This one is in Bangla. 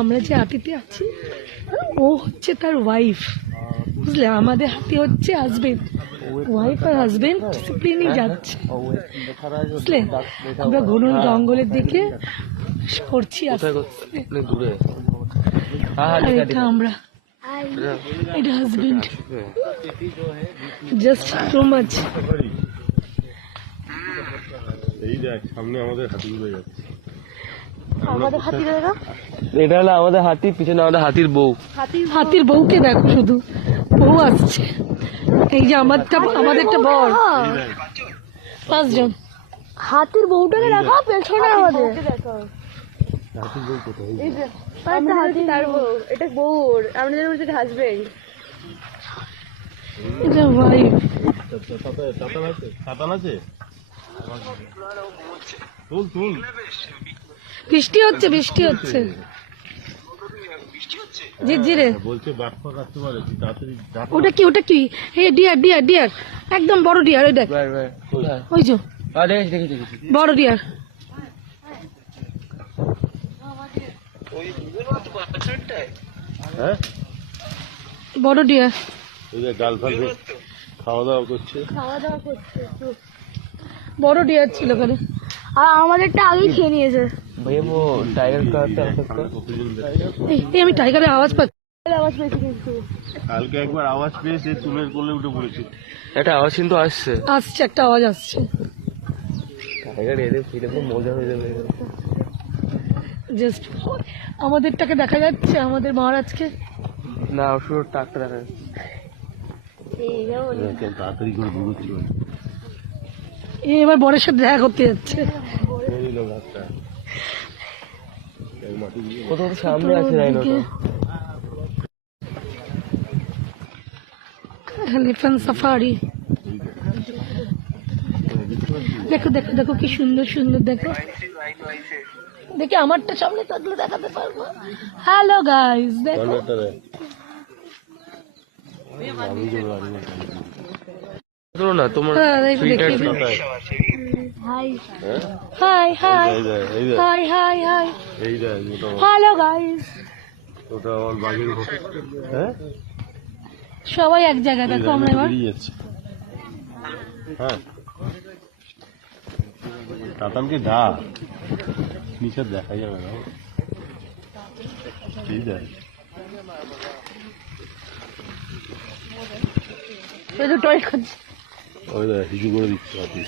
আমরা যে হাতিতে আছি ও হচ্ছে তার ওয়াইফ, বুঝলে? আমাদের হাতি হচ্ছে হাজবেন্ড, ওয়াইফ আর হাজবেন্ড প্লেনে যাচ্ছে, বুঝলে? আমরা ঘন জঙ্গলের দিকে করছি, এটা আমরা, এটা হাজবেন্ড, জাস্ট টু মাচ। এই দেখ সামনে আমাদের হাতিগুলো যাচ্ছে, আমাদের হাতি দেখা, এটা হলো আমাদের হাতি, পিছনে আমাদের হাতির বউ। হাতির বউকে দেখো, শুধু বউ আসছে। এই যে আমাদেরটা বর, পাঁচজন। হাতির বউটাকে দেখা, পেছনে আমাদের হাতির বউ কোথায়? এটা বউর, আমাদের হাজবেন্ড, এটা ওয়াইফ। সাতান আছে, তুল তুল। বৃষ্টি হচ্ছে, বৃষ্টি হচ্ছে ঝিরঝিরে। বলছে বাঘ আসতে পারে, তাড়াতাড়ি। ওটা কি, ওটা কি? হে ডিয়ার, ডিয়ার, ডিয়ার, একদম বড় ডিয়ার, ওই দেখ, ওই যে বড় ডিয়ার। হ্যাঁ, বড় ডিয়ার, ওই যে ডাল ফাল খাওয়া দাওয়া করছে, বড় ডিয়ার ছিল ওখানে, আর আমাদেরটা আগেই খেয়ে নিয়েছে। আমি টাইগারের আওয়াজ পাচ্ছি, কালকে একবার আওয়াজ পেয়েছে, চুলের কোলে উঠে পড়েছে। একটা আওয়াজ কিন্তু আসছে, আসছে, একটা আওয়াজ আসছে। টাইগার এদের ফিরে খুব মজা হয়ে যাবে। জাস্ট আমাদেরটাকে দেখা যাচ্ছে, আমাদের মহারাজকে না, শুধু টাকটা দেখা যাচ্ছে। তাড়াতাড়ি করে দূরত্ব এবার বরের সাথে দেখা করতে যাচ্ছে। কত সামনে আছে এলিফ্যান্ট সাফারি, দেখো দেখো দেখো কি সুন্দর সুন্দর, দেখো দেখি আমারটা সামনে থাকলে দেখাতে পারবো। হ্যালো গাইস, দেখো না তোমার high high high high high high, hello guys. ওটা আমার বাঘের, হ্যাঁ সবাই এক জায়গায়, দেখো আমরা এবার হ্যাঁ তাতানকে ডা নিচে দেখা যাবে না, ঠিক আছে? ওই দেখ হিজু করে দিচ্ছে হাতি।